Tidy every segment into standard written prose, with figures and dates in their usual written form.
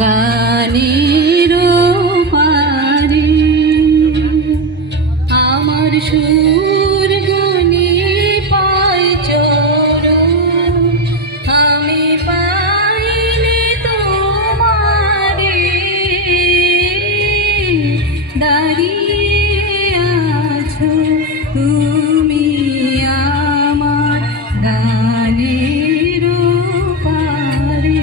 গানের পারে আমার সুর গানে পাই চরণ আমি পাইলে তোমারে দাঁড়িয়ে আছো তুমি আমার গানের পারে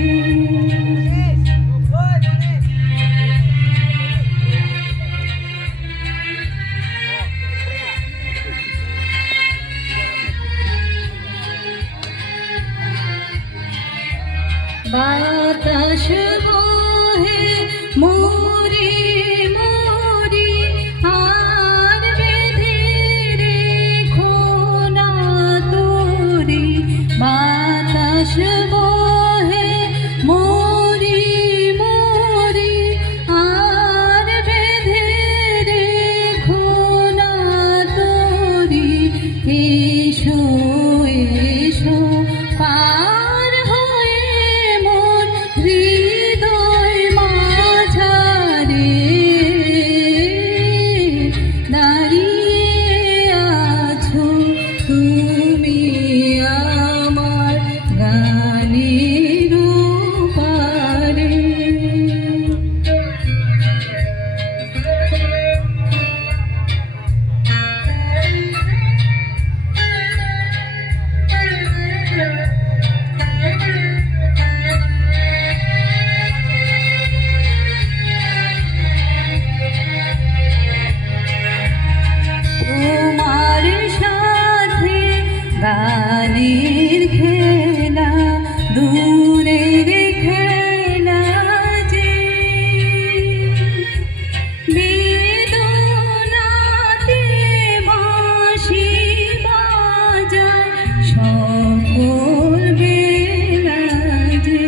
বাতাস বহে মোরে মোরে আর বেঁধে রেখো না তোরে বাতাস বহে মোরে মোরে আর বেঁধে রেখো না তোরে এসো এসো পার হয়ে মোর হৃদয় মাঝারে দাঁড়িয়ে আছো তুমি আমার গানের পারে তোমার সাথে গানের খেলা দূরের খেলা যে বেদনাতে বাঁশি বাজায় সকল বেলা যে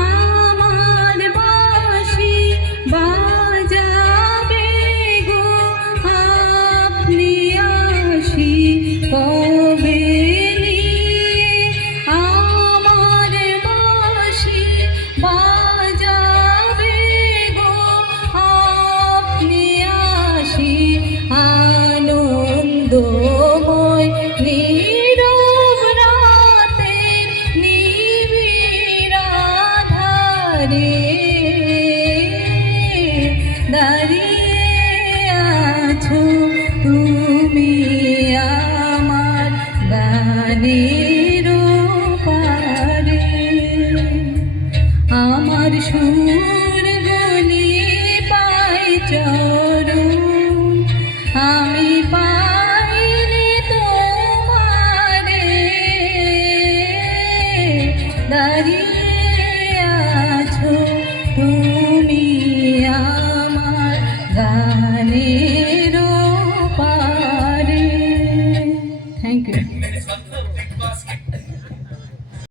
আমার বাঁশি বাজাবে গো আপনি আসি কবে নিয়ে আমার বাঁশি বাজাবে গো আপনি আসি আনন্দময় নীরব রাতে নিবিড় আধারে দাঁড়িয়ে আছো তুমি আমার গানের পারে আমার সুর গানে পাই চরণ আমি পাইলে তোমারে দাঁড়িয়ে আছো তুমি আমার গানের পারে। Thank you.